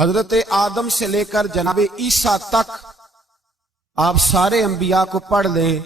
حضرت آدم سے لے کر جناب عیسیٰ تک آپ سارے انبیاء کو پڑھ لیں،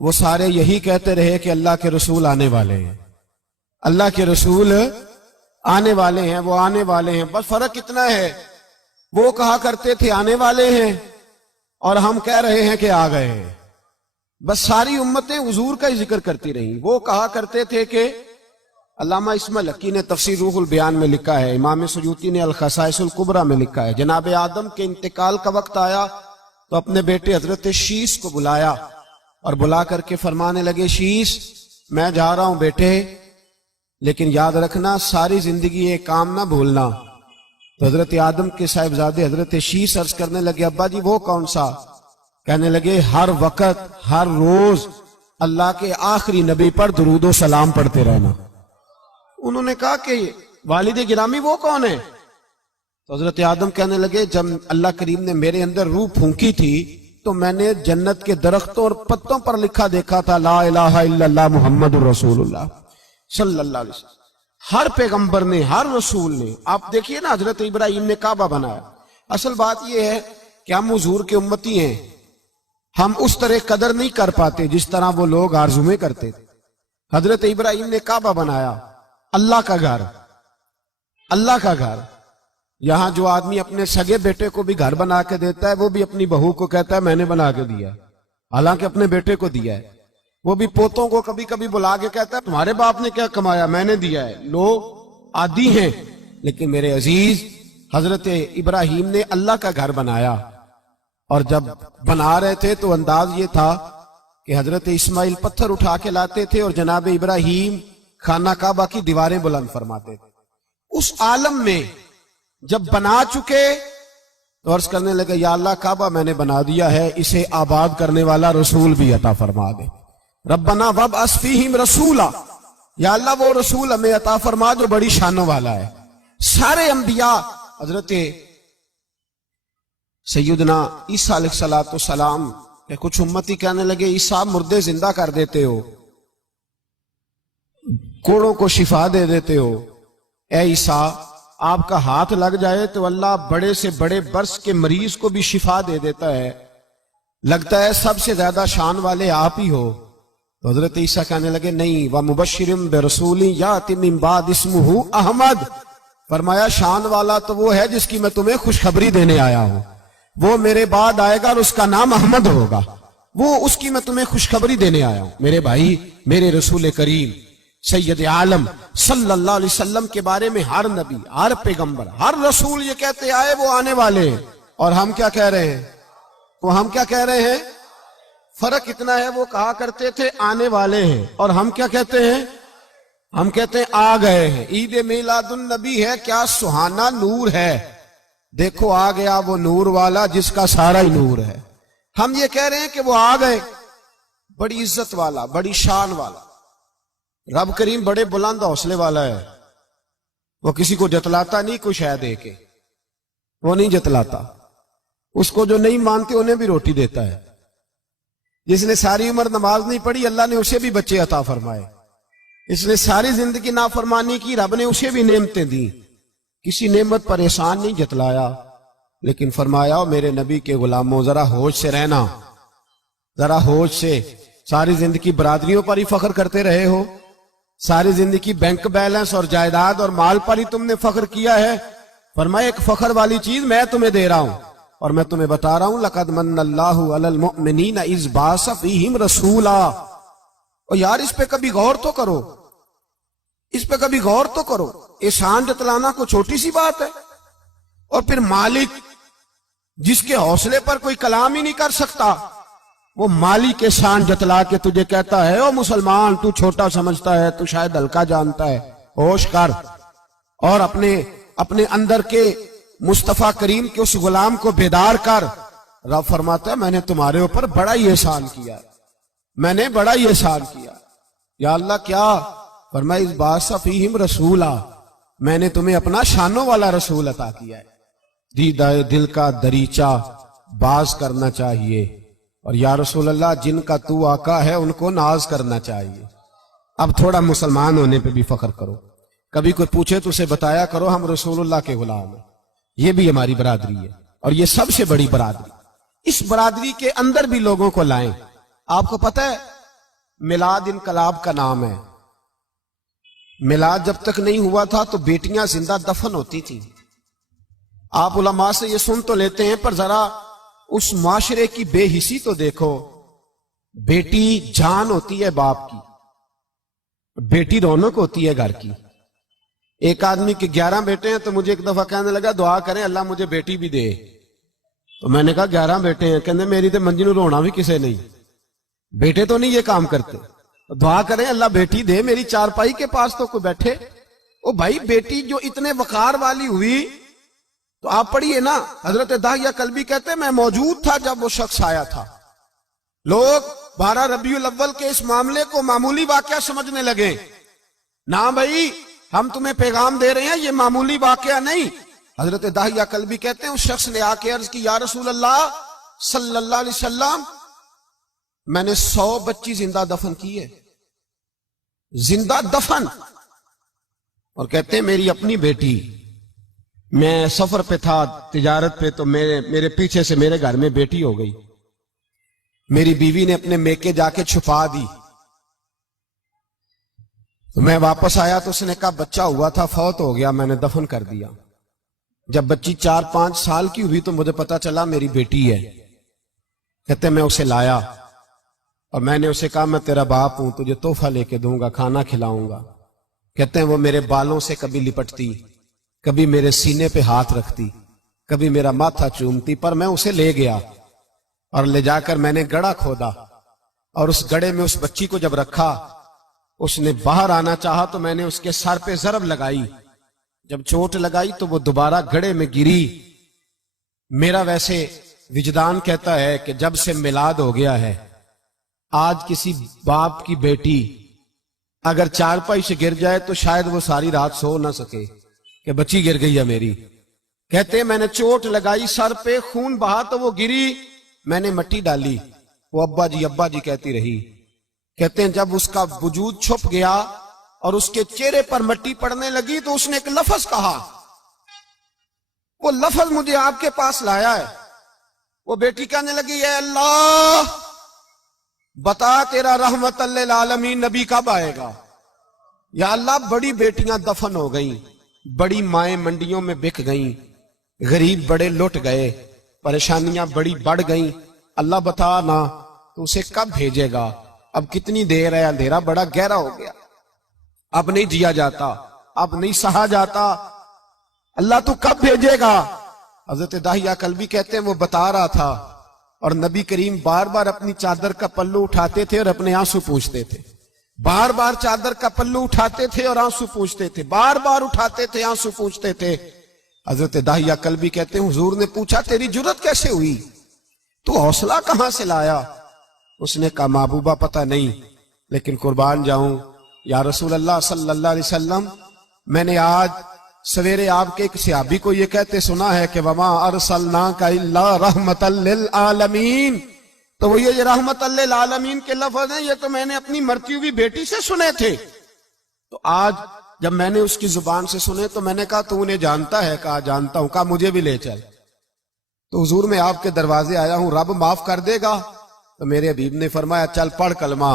وہ سارے یہی کہتے رہے کہ اللہ کے رسول آنے والے ہیں، اللہ کے رسول آنے والے ہیں، وہ آنے والے ہیں۔ بس فرق اتنا ہے، وہ کہا کرتے تھے آنے والے ہیں اور ہم کہہ رہے ہیں کہ آ گئے ہیں۔ بس ساری امتیں حضور کا ہی ذکر کرتی رہیں۔ وہ کہا کرتے تھے کہ علامہ اسماعیل حقی نے تفسیر روح البیان میں لکھا ہے، امام سیوطی نے الخصائص الکبریٰ میں لکھا ہے، جناب آدم کے انتقال کا وقت آیا تو اپنے بیٹے حضرت شیس کو بلایا اور بلا کر کے فرمانے لگے، شیس میں جا رہا ہوں بیٹے، لیکن یاد رکھنا ساری زندگی ایک کام نہ بھولنا۔ تو حضرت آدم کے صاحبزادے حضرت شیس عرض کرنے لگے، ابا جی وہ کون سا؟ کہنے لگے ہر وقت ہر روز اللہ کے آخری نبی پر درود و سلام پڑھتے رہنا۔ انہوں نے کہا کہ والد گرامی وہ کون ہے؟ تو حضرت آدم کہنے لگے، جب اللہ کریم نے میرے اندر روح پھونکی تھی تو میں نے جنت کے درختوں اور پتوں پر لکھا دیکھا تھا لا الہ الا اللہ محمد الرسول اللہ صلی اللہ علیہ وسلم۔ ہر پیغمبر نے، ہر رسول نے، آپ دیکھیے نا حضرت ابراہیم نے کعبہ بنایا۔ اصل بات یہ ہے کہ ہم حضور کے امتی ہیں، ہم اس طرح قدر نہیں کر پاتے جس طرح وہ لوگ آرزویں کرتے تھے۔ حضرت ابراہیم نے کعبہ بنایا، اللہ کا گھر، اللہ کا گھر۔ یہاں جو آدمی اپنے سگے بیٹے کو بھی گھر بنا کے دیتا ہے، وہ بھی اپنی بہو کو کہتا ہے میں نے بنا کے دیا، حالانکہ اپنے بیٹے کو دیا ہے۔ وہ بھی پوتوں کو کبھی کبھی بلا کے کہتا ہے تمہارے باپ نے کیا کمایا، میں نے دیا ہے۔ لوگ عادی ہیں، لیکن میرے عزیز حضرت ابراہیم نے اللہ کا گھر بنایا، اور جب بنا رہے تھے تو انداز یہ تھا کہ حضرت اسماعیل پتھر اٹھا کے لاتے تھے اور جناب ابراہیم خانہ کعبہ کی دیواریں بلند فرماتے تھے۔ اس عالم میں جب بنا چکے تو عرض کرنے لگے یا اللہ کعبہ میں نے بنا دیا ہے، اسے آباد کرنے والا رسول بھی عطا فرما دے۔ ربنا وابعث فیہم رسولا، یا اللہ وہ رسول ہمیں عطا فرما جو بڑی شانوں والا ہے۔ سارے انبیاء حضرت سیدنا عیسیٰ علیہ السلام کہ کچھ امتی کہنے لگے عیسیٰ مردے زندہ کر دیتے ہو، کوڑوں کو شفا دے دیتے ہو، اے عیسیٰ آپ کا ہاتھ لگ جائے تو اللہ بڑے سے بڑے برس کے مریض کو بھی شفا دے دیتا ہے، لگتا ہے سب سے زیادہ شان والے آپ ہی ہو۔ تو حضرت عیسیٰ کہنے لگے نہیں، وَمُبَشِّرٍ بِرَسُولٍ يَأْتِي مِن بَعْدِهِ اسْمُهُ احمد، فرمایا شان والا تو وہ ہے جس کی میں تمہیں خوشخبری دینے آیا ہوں، وہ میرے بعد آئے گا اور اس کا نام احمد ہوگا، وہ اس کی میں تمہیں خوشخبری دینے آیا ہوں۔ میرے بھائی، میرے رسول کریم سید عالم صلی اللہ علیہ وسلم کے بارے میں ہر نبی، ہر پیغمبر، ہر رسول یہ کہتے آئے وہ آنے والے ہیں، اور ہم کیا کہہ رہے ہیں؟ وہ ہم کیا کہہ رہے ہیں؟ فرق اتنا ہے، وہ کہا کرتے تھے آنے والے ہیں، اور ہم کیا کہتے ہیں؟ ہم کہتے ہیں آ گئے ہیں۔ عید میلاد النبی ہے، کیا سہانا نور ہے، دیکھو آ گیا وہ نور والا جس کا سارا ہی نور ہے۔ ہم یہ کہہ رہے ہیں کہ وہ آ گئے، بڑی عزت والا، بڑی شان والا۔ رب کریم بڑے بلند حوصلے والا ہے، وہ کسی کو جتلاتا نہیں کوئی شے دے کے، وہ نہیں جتلاتا، اس کو جو نہیں مانتے انہیں بھی روٹی دیتا ہے۔ جس نے ساری عمر نماز نہیں پڑھی اللہ نے اسے بھی بچے عطا فرمائے، اس نے ساری زندگی نافرمانی کی رب نے اسے بھی نعمتیں دی، کسی نعمت پر احسان نہیں جتلایا، لیکن فرمایا میرے نبی کے غلاموں ذرا ہوش سے رہنا، ذرا ہوش سے۔ ساری زندگی برادریوں پر ہی فخر کرتے رہے ہو، ساری زندگی بینک بیلنس اور جائیداد اور مال پر ہی تم نے فخر کیا ہے، فرمایا ایک فخر والی چیز میں تمہیں دے رہا ہوں، اور میں تمہیں بتا رہا ہوں لقد من اللہ علی المؤمنین اذ بعث فیہم رسولا۔ اور یار اس پہ کبھی غور تو کرو، اس پہ کبھی غور تو کرو، احسان جتلانا کو چھوٹی سی بات ہے، اور پھر مالک جس کے حوصلے پر کوئی کلام ہی نہیں کر سکتا، وہ مالک احسان جتلا کے تجھے کہتا ہے او مسلمان تو چھوٹا سمجھتا ہے، تو شاید ہلکا جانتا ہے، ہوش کر، اور اپنے اندر کے مصطفیٰ کریم کے اس غلام کو بیدار کر۔ رب فرماتا ہے میں نے تمہارے اوپر بڑا ہی احسان کیا، میں نے بڑا ہی احسان کیا۔ یا اللہ کیا؟ فرمایا اس بعث فیہم رسولا، میں نے تمہیں اپنا شانوں والا رسول عطا کیا ہے۔ دیدہ دل کا دریچہ باز کرنا چاہیے، اور یا رسول اللہ جن کا تو آقا ہے ان کو ناز کرنا چاہیے۔ اب تھوڑا مسلمان ہونے پہ بھی فخر کرو، کبھی کوئی پوچھے تو اسے بتایا کرو ہم رسول اللہ کے غلام ہیں۔ یہ بھی ہماری برادری ہے اور یہ سب سے بڑی برادری. اس برادری کے اندر بھی لوگوں کو لائیں. آپ کو پتہ ہے میلاد انقلاب کا نام ہے. میلاد جب تک نہیں ہوا تھا تو بیٹیاں زندہ دفن ہوتی تھیں. آپ علماء سے یہ سن تو لیتے ہیں پر ذرا اس معاشرے کی بے حسی تو دیکھو. بیٹی جان ہوتی ہے باپ کی, بیٹی رونق ہوتی ہے گھر کی. ایک آدمی کے 11 بیٹے ہیں تو مجھے ایک دفعہ کہنے لگا دعا کریں اللہ مجھے بیٹی بھی دے. تو میں نے کہا 11 بیٹے ہیں, کہنے میری تو منجی نو رونا بھی کسے نہیں, بیٹے تو نہیں یہ کام کرتے. دعا کریں اللہ بیٹی دے, میری چارپائی کے پاس تو کوئی بیٹھے. او بھائی بیٹی جو اتنے وقار والی ہوئی تو آپ پڑھیے نا, حضرت داہیہ کلبی کہتے ہیں میں موجود تھا جب وہ شخص آیا تھا. لوگ 12 ربیع الاول کے اس معاملے کو معمولی واقعہ سمجھنے لگے. نہ بھائی ہم تمہیں پیغام دے رہے ہیں یہ معمولی واقعہ نہیں. حضرت داہیہ کلبی کہتے ہیں اس شخص نے آ کے عرض کی یا رسول اللہ صلی اللہ علیہ وسلم میں نے 100 بچی زندہ دفن کی ہے, زندہ دفن. اور کہتے ہیں میری اپنی بیٹی, میں سفر پہ تھا تجارت پہ تو میرے پیچھے سے میرے گھر میں بیٹی ہو گئی. میری بیوی نے اپنے میکے جا کے چھپا دی. تو میں واپس آیا تو اس نے کہا بچہ ہوا تھا فوت ہو گیا, میں نے دفن کر دیا. جب بچی 4-5 سال کی ہوئی تو مجھے پتا چلا میری بیٹی ہے. کہتے میں اسے لایا اور میں نے اسے کہا میں تیرا باپ ہوں, تجھے تحفہ لے کے دوں گا, کھانا کھلاؤں گا. کہتے ہیں وہ میرے بالوں سے کبھی لپٹتی, کبھی میرے سینے پہ ہاتھ رکھتی, کبھی میرا ماتھا چومتی. پر میں اسے لے گیا اور لے جا کر میں نے گڑھا کھودا اور اس گڑھے میں اس بچی کو جب رکھا, اس نے باہر آنا چاہا تو میں نے اس کے سر پہ ضرب لگائی. جب چوٹ لگائی تو وہ دوبارہ گڑھے میں گری. میرا ویسے وجدان کہتا ہے کہ جب سے میلاد ہو گیا ہے آج کسی باپ کی بیٹی اگر چارپائی سے گر جائے تو شاید وہ ساری رات سو نہ سکے کہ بچی گر گئی ہے میری. کہتے ہیں میں نے چوٹ لگائی سر پہ, خون بہا تو وہ گری, میں نے مٹی ڈالی, وہ ابا جی کہتی رہی. کہتے ہیں جب اس کا وجود چھپ گیا اور اس کے چہرے پر مٹی پڑنے لگی تو اس نے ایک لفظ کہا, وہ لفظ مجھے آپ کے پاس لایا ہے. وہ بیٹی کہنے لگی اے اللہ بتا تیرا رحمت للعالمین نبی کب آئے گا. یا اللہ بڑی بیٹیاں دفن ہو گئیں, بڑی مائیں منڈیوں میں بک گئیں, غریب بڑے لٹ گئے, پریشانیاں بڑی بڑھ گئیں. اللہ بتا نا تو اسے کب بھیجے گا. اب کتنی دیر ہے, اندھیرا بڑا گہرا ہو گیا, اب نہیں جیا جاتا, اب نہیں سہا جاتا, اللہ تو کب بھیجے گا. حضرت داہیہ کلبی کہتے ہیں وہ بتا رہا تھا اور نبی کریم بار بار اپنی چادر کا پلو اٹھاتے تھے اور اپنے آنسو پوچھتے تھے. بار بار چادر کا پلو اٹھاتے تھے اور آنسو پوچھتے تھے, بار بار اٹھاتے تھے آنسو پوچھتے تھے. حضرت داہیہ کلبی کہتے ہیں حضور نے پوچھا تیری جرت کیسے ہوئی, تو حوصلہ کہاں سے لایا. اس نے کہا محبوبہ پتہ نہیں, لیکن قربان جاؤں یا رسول اللہ صلی اللہ علیہ وسلم میں نے آج سویرے آپ کے ایک صحابی کو یہ کہتے سنا ہے کہ وما ارسلناک الا رحمت للعالمین. تو وہ یہ رحمت للعالمین کے لفظ ہیں, یہ تو میں نے اپنی مرتی ہوئی بیٹی سے سنے تھے. تو آج جب میں نے اس کی زبان سے سنے تو میں نے کہا تو انہیں جانتا ہے. کہا جانتا ہوں. کہا مجھے بھی لے چل. تو حضور میں آپ کے دروازے آیا ہوں, رب معاف کر دے گا. تو میرے حبیب نے فرمایا چل پڑھ کلمہ,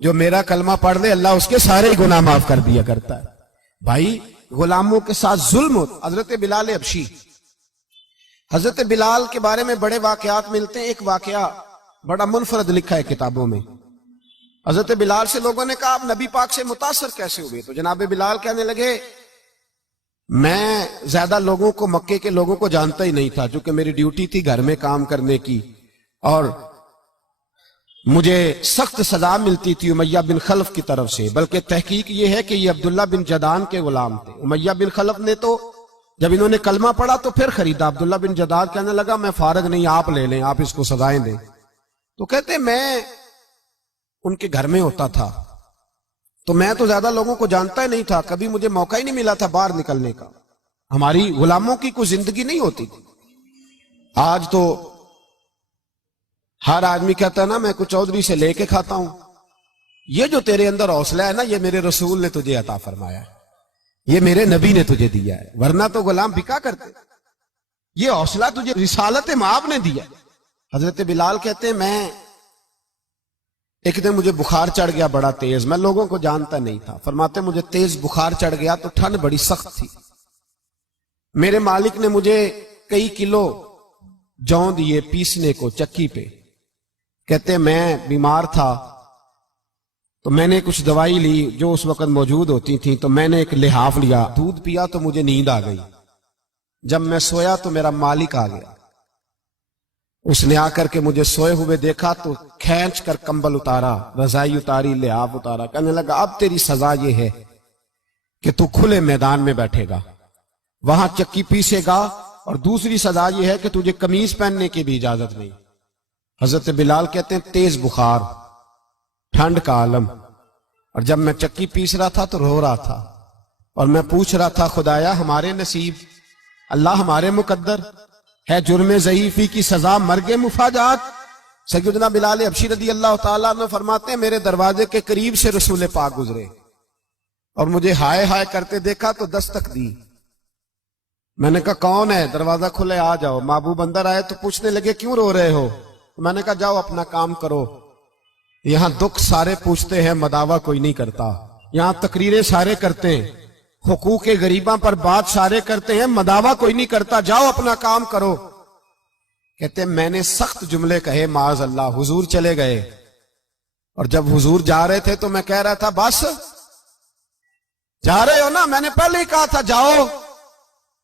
جو میرا کلمہ پڑھ لے اللہ اس کے سارے گناہ معاف کر دیا کرتا ہے. بھائی غلاموں کے ساتھ ظلم ہوتا. حضرت بلال حبشی, حضرت بلال کے بارے میں بڑے واقعات ملتے ہیں. ایک واقعہ بڑا منفرد لکھا ہے کتابوں میں. حضرت بلال سے لوگوں نے کہا آپ نبی پاک سے متاثر کیسے ہوئے. تو جناب بلال کہنے لگے میں زیادہ لوگوں کو مکے کے لوگوں کو جانتا ہی نہیں تھا, چونکہ میری ڈیوٹی تھی گھر میں کام کرنے کی اور مجھے سخت سزا ملتی تھی امیہ بن خلف کی طرف سے. بلکہ تحقیق یہ ہے کہ یہ عبداللہ بن جدان کے غلام تھے. امیہ بن خلف نے تو جب انہوں نے کلمہ پڑھا تو پھر خریدا. عبداللہ بن جدان کہنے لگا میں فارغ نہیں, آپ لے لیں, آپ اس کو سزائیں دیں. تو کہتے میں ان کے گھر میں ہوتا تھا تو میں تو زیادہ لوگوں کو جانتا ہی نہیں تھا, کبھی مجھے موقع ہی نہیں ملا تھا باہر نکلنے کا. ہماری غلاموں کی کوئی زندگی نہیں ہوتی تھی. آج تو ہر آدمی کہتا ہے نا میں کچھ چودھری سے لے کے کھاتا ہوں. یہ جو تیرے اندر حوصلہ ہے نا یہ میرے رسول نے تجھے عطا فرمایا ہے, یہ میرے نبی نے تجھے دیا ہے, ورنہ تو غلام بکا کرتے. یہ حوصلہ تجھے رسالت مآب نے دیا. حضرت بلال کہتے ہیں میں ایک دن مجھے بخار چڑھ گیا بڑا تیز، میں لوگوں کو جانتا نہیں تھا. فرماتے مجھے تیز بخار چڑھ گیا تو ٹھنڈ بڑی سخت تھی. میرے مالک نے مجھے کئی کلو جو دیے پیسنے کو چکی پہ. کہتے میں بیمار تھا تو میں نے کچھ دوائی لی جو اس وقت موجود ہوتی تھی، تو میں نے ایک لحاف لیا، دودھ پیا تو مجھے نیند آ گئی. جب میں سویا تو میرا مالک آ گیا. اس نے آ کر کے مجھے سوئے ہوئے دیکھا تو کھینچ کر کمبل اتارا، رضائی اتاری، لحاف اتارا. کہنے لگا اب تیری سزا یہ ہے کہ تو کھلے میدان میں بیٹھے گا، وہاں چکی پیسے گا، اور دوسری سزا یہ ہے کہ تجھے قمیض پہننے کی بھی اجازت نہیں. حضرت بلال کہتے ہیں تیز بخار، ٹھنڈ کا عالم، اور جب میں چکی پیس رہا تھا تو رو رہا تھا، اور میں پوچھ رہا تھا خدایا ہمارے نصیب، اللہ ہمارے مقدر ہے جرم ضعیفی کی سزا مرگ مفاجات. سیدنا بلال حبشی رضی اللہ تعالیٰ عنہ فرماتے ہیں میرے دروازے کے قریب سے رسول پاک گزرے اور مجھے ہائے ہائے کرتے دیکھا تو دستک دی. میں نے کہا کون ہے؟ دروازہ کھلے آ جاؤ. محبوب اندر آئے تو پوچھنے لگے کیوں رو رہے ہو؟ میں نے کہا جاؤ اپنا کام کرو. یہاں دکھ سارے پوچھتے ہیں، مداوع کوئی نہیں کرتا. یہاں تقریریں سارے کرتے ہیں، حقوق غریباں پر بات سارے کرتے ہیں، مداوع کوئی نہیں کرتا. جاؤ اپنا کام کرو. کہتے ہیں میں نے سخت جملے کہے معاذ اللہ. حضور چلے گئے، اور جب حضور جا رہے تھے تو میں کہہ رہا تھا بس جا رہے ہو نا، میں نے پہلے ہی کہا تھا جاؤ.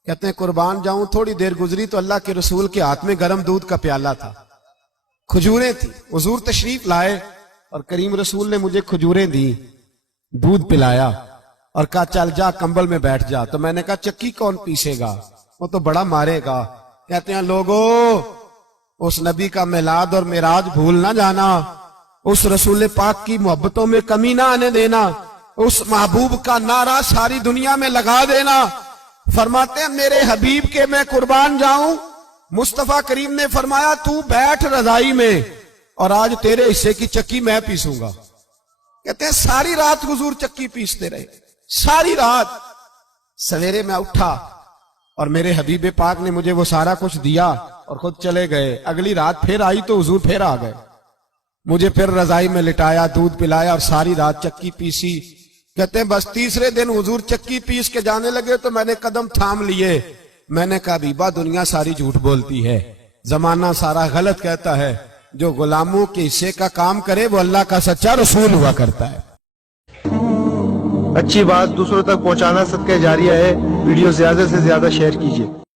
کہتے ہیں قربان جاؤں، تھوڑی دیر گزری تو اللہ کے رسول کے ہاتھ میں گرم دودھ کا پیالہ تھا، کھجوریں تھی. حضور تشریف لائے اور کریم رسول نے مجھے کھجوریں دی، دودھ پلایا اور کہا چل جا کمبل میں بیٹھ جا. تو میں نے کہا چکی کون پیسے گا؟ وہ تو بڑا مارے گا. کہتے ہیں لوگو اس نبی کا میلاد اور معراج بھول نہ جانا، اس رسول پاک کی محبتوں میں کمی نہ آنے دینا، اس محبوب کا نعرہ ساری دنیا میں لگا دینا. فرماتے ہیں میرے حبیب کے میں قربان جاؤں، مصطفیٰ کریم نے فرمایا تو بیٹھ رضائی میں اور آج تیرے حصے کی چکی میں پیسوں گا. کہتے ہیں ساری رات حضور چکی پیستے رہے، ساری رات. سویرے میں اٹھا اور میرے حبیب پاک نے مجھے وہ سارا کچھ دیا اور خود چلے گئے. اگلی رات پھر آئی تو حضور پھر آ گئے، مجھے پھر رضائی میں لٹایا، دودھ پلایا اور ساری رات چکی پیسی. کہتے ہیں بس تیسرے دن حضور چکی پیس کے جانے لگے تو میں نے قدم تھام لیے. میں نے کہا بیبا دنیا ساری جھوٹ بولتی ہے، زمانہ سارا غلط کہتا ہے، جو غلاموں کے حصے کا کام کرے وہ اللہ کا سچا رسول ہوا کرتا ہے. اچھی بات دوسروں تک پہنچانا صدقہ جاریہ ہے. ویڈیو زیادہ سے زیادہ شیئر کیجیے.